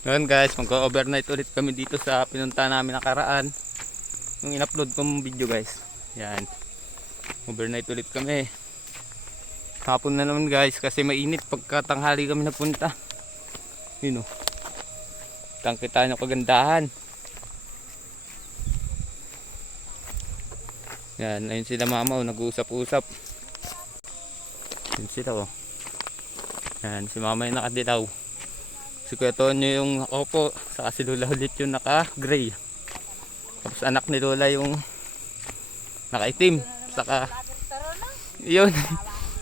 Ngayon guys, mag-overnight ulit kami dito sa pinunta namin nakaraan. Yung in-upload kong video guys. Yan. Overnight ulit kami. Hapon na naman guys kasi mainit pagkatanghali kami napunta. Yun o. Tangkita nyo kagandahan. Yan, ayun sila mama o, nag-uusap-usap. Yun sila o. Yan, si mama yung nakadilaw. Si Kuya Tonyo yung nakapo. Saka si Lola ulit yung naka-gray. Tapos anak ni Lola yung nakaitim. Saka yun.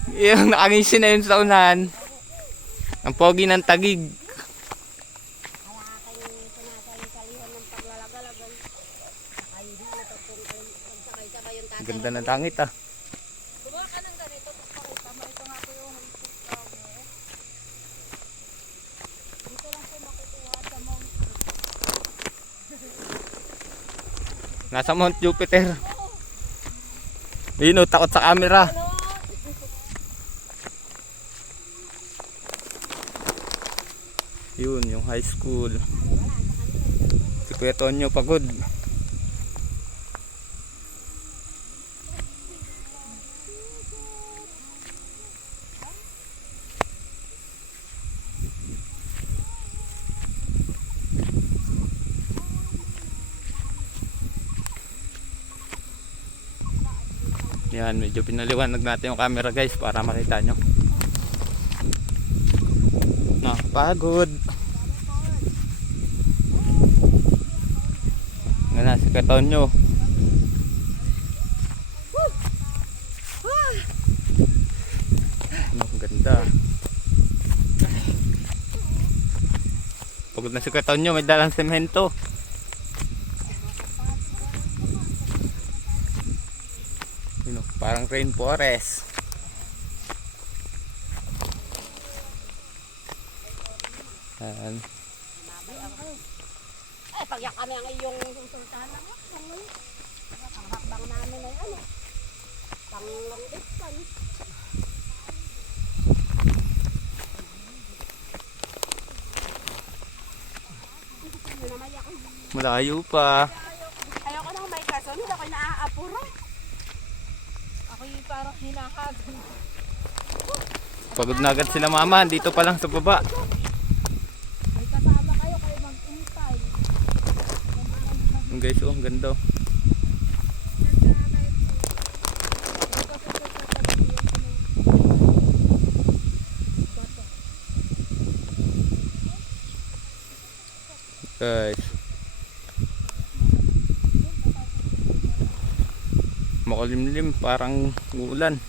Yung nakangisin na yun sa unahan. Ang pogi ng Tagig. Ganda ng langit ah. Nasa Mount Jupiter. Yun o, takot sa camera. Yun, yung high school. Si Kuya Tonyo pagod. Yan, medyo pinaliwanag natin yung camera guys para makita nyo. Nakapagod. Nga na si Kuya Tonyo. Ano, ganda. Pagod na si Kuya Tonyo, may dalang semento. Parang rainforest. Ayan. Pagyak kami ang iyong sultahan lang. Ang hakbang namin ay ano. Pang long distance. Malayo pa. Ayoko nang may kasunod. Ako'y naaapuro. Ako'y parang hinahagan. Pagod na agad sila mama. Dito pa lang sa baba. May kasama kayo mag-intay. Ang guys, oh, ang ganda. Guys, makulimlim, parang uulan.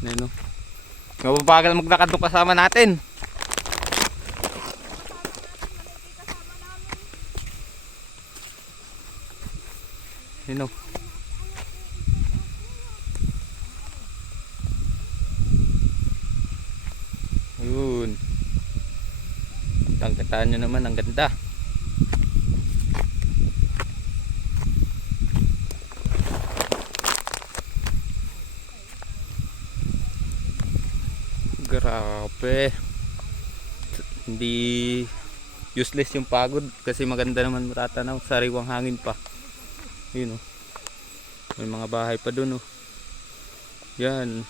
Ano? Mababagal maglakad ng kasama natin. Ano? Yun. Tangkataan nyo naman, ang ganda. Grabe. Hindi useless yung pagod kasi maganda naman matatanaw, sariwang hangin pa. Yun oh. May mga bahay pa dun oh. Yan.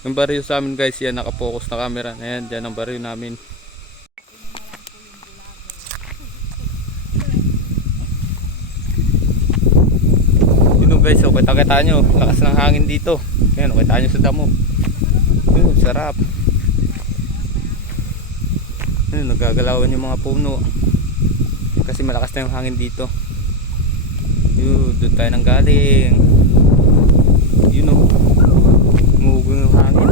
Yung baryo sa amin guys, yan nakapokus na camera. Ayan, dyan ang baryo namin. Yun oh guys, oh, kita nyo, lakas ng hangin dito. Ayan, oh, kita nyo sa damo. Yun, sarap. Yun, nagagalawan yung mga puno. Kasi malakas na yung hangin dito. Yun, doon tayo nang galing. Yun oh. Umugong yung hangin.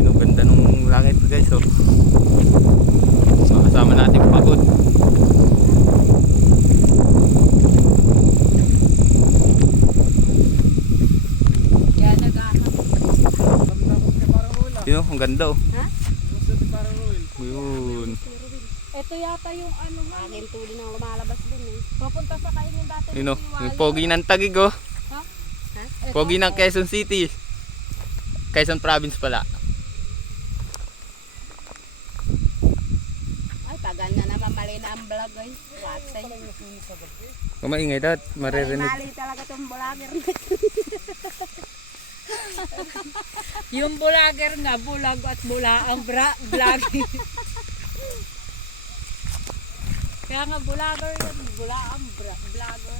Yun oh, ganda nung langit guys oh. Makasama natin pagod. Yun oh, ang ganda oh. Ha? Yun. Ito yata yung ano nga. Aging tuloy nang lumalabas dun eh. Papunta sa kainin dati. Yun oh, yung pogi ng Tagig oh. Ha? Ha? Pogi ng Quezon City. Quezon Province pala. Ay, pag ganyan naman mali na ang vlog ay. Watay. Kumaingay dad, maririnig. Mali talaga itong vlogger. Yung vlogger nga, bulag at bula ang vlogging. Kaya nga vlogger yun, bula ang vlogger.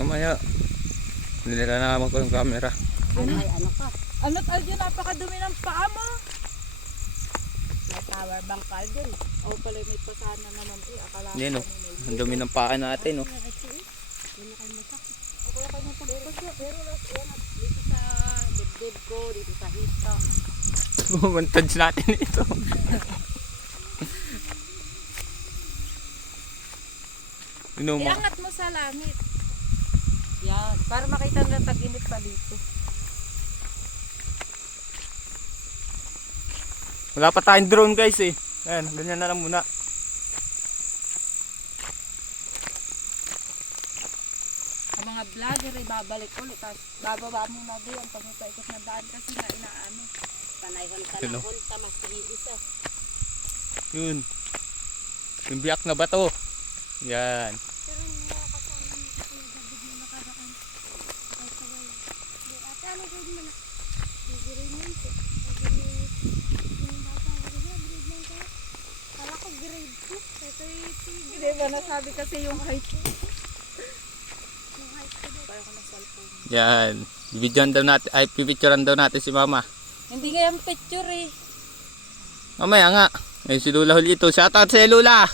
Mamaya, nilalaman ko yung camera. Ay, ano ka? Ano't Aljo, napakadumi ng paa mo. May power bank ka dun. O pala may pasana naman akala ko Yan o, kanina. ang dumi ng paa natin o. Ako kayo pagpasya, pero yan, dito sa dibdib ko, dito sa hita. Montage natin ito. Inuma. Iangat mo sa langit. Yan, para makita nila tag-init pa dito. Wala pa tayong drone guys eh. Ayan, ganyan na lang muna. Ang mga vlogger ay babalik ulit. Tapos bababa muna doon pag may paikot na daan kasi na inaano. Panayhon, tamas isa. Yun. Yung biyak na bato. Yan. Pero yung mga kasama ni Kuya David na nakaraan. Sabay-sabay. Ate, ano grade mo na? Grade 9 po. Yung bata, grade 9 kayo? Kala ko grade 2. Ito yung Hindi ba nasabi kasi yung height. yung height ko doon. Kaya ko ng cellphone. Yan. Videoan daw natin, ay pipicturean daw natin si mama. Hindi nga yung picture eh. Mamaya nga. Ayun si Lula Julito. Shoutout sa Lula.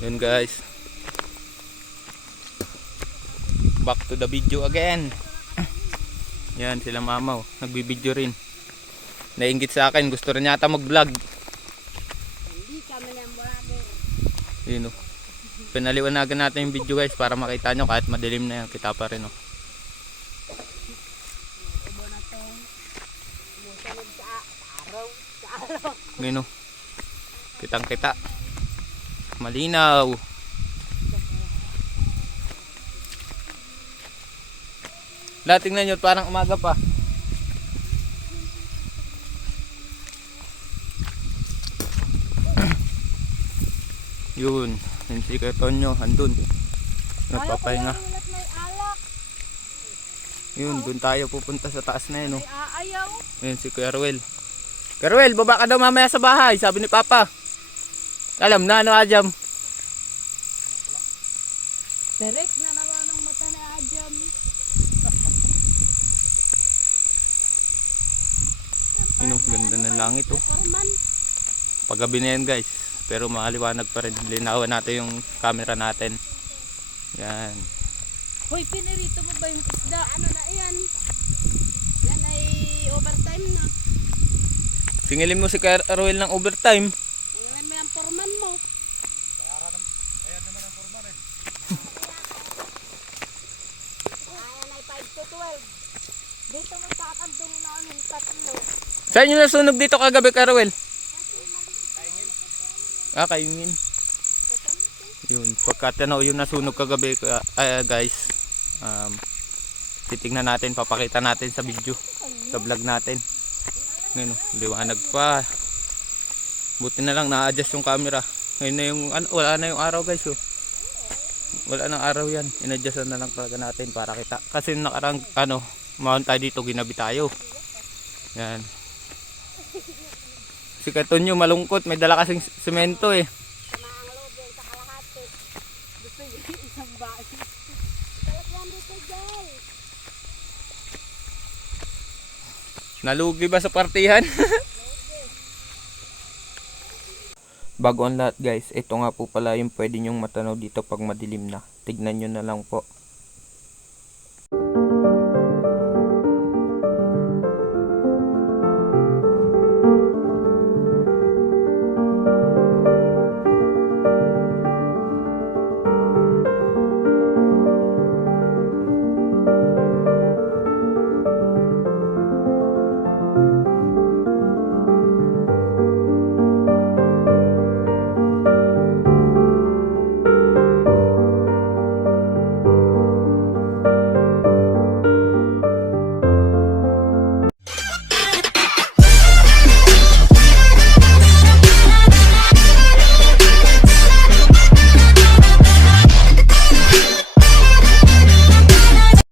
Yun guys. Back to the video again. Yan sila mama oh. Nagbibideo rin. Nainggit sa akin. Gusto rin yata mag-vlog. Hindi kami na yung vlogger. Yun oh. Pinaliwanagan natin yung video guys para makita nyo kahit madilim na yan. Kita pa rin oh. Ibo na to. Musunod sa araw. Sa araw. Yun oh. Kitang kita. Malinaw. Lahat tingnan nyo parang umaga pa. Yun. Yun si Kuya Tonyo. Andun. Nagpapahinga. Ulat may alak. Yun. Dun tayo pupunta sa taas na yun. Oh. May aayaw. Yun si Kuya Ruel. Kuya Ruel, baba ka daw mamaya sa bahay. Sabi ni Papa. Alam na ano Ajam. Direct na naman ang mata ni Ajam. Yun oh, ganda ng langit oh. Forman. Paggabi na yan guys. Pero makaliwanag pa rin. Linawan natin yung camera natin. Yan. Hoy, pinirito mo ba yung isda? Ano na yan? Yan ay overtime na. Singilin mo si Kuya Ruel ng overtime. Ngayon mo yung forman mo. Ayan ay 5 to 12. Dito mo sa kanto namin tatlo. Saan nyo nasunog dito kagabi Kuya Ruel? Ah, kaingin. Yun, pagkatanaw yung nasunog kagabi guys. Titignan natin, papakita natin sa video. Sa vlog natin. Ngayon, liwanag pa. Buti na lang na-adjust yung camera. Ngayon na yung, wala na yung araw guys oh. Wala nang araw yan. In-adjust na lang talaga natin para kita. Kasi nakarang, mount tayo dito, ginabi tayo. Yan. Si Katonyo malungkot, may dala kasing semento eh. Sama ang loob yan sa kalahati. Gusto niya isang bahay. Talagyan dito dyan. Nalugi ba sa partihan? Bago ang lahat guys, ito nga po pala yung pwede nyong matanaw dito pag madilim na. Tignan nyo na lang po.